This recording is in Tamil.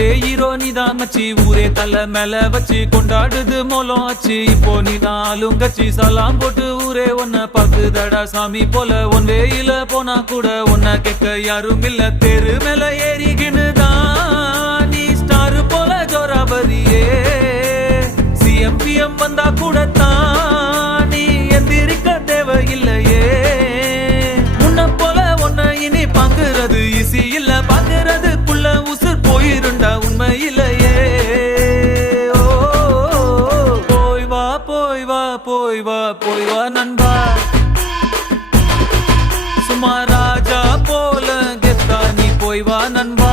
பர்த்டே ஹீரோ நிதான் மச்சி ஊரே தலை மேல வச்சு. கொண்டாடுது மோலம் ஆச்சு இப்போ நீதான் கச்சி. சலாம் போட்டு ஊரே உன்னை தடா சாமி போல. உன் வேயில போனா கூட உன்னை கேட்க யாரும் இல்ல. தெரு மேல ஏறிக்கின்னு தான் நீ ஸ்டார் போல ஜோராபரியே சிஎம் பிஎம் வந்தா கூட தான் நீ எந்திரிக்க தேவையில்லையே. உன்ன போல ஒன்ன இனி பாக்குறது இசியில் போய் வா போய் வா நண்பா. சும்மா ராஜா போல கெத்தா நீ போய் வா நண்பா.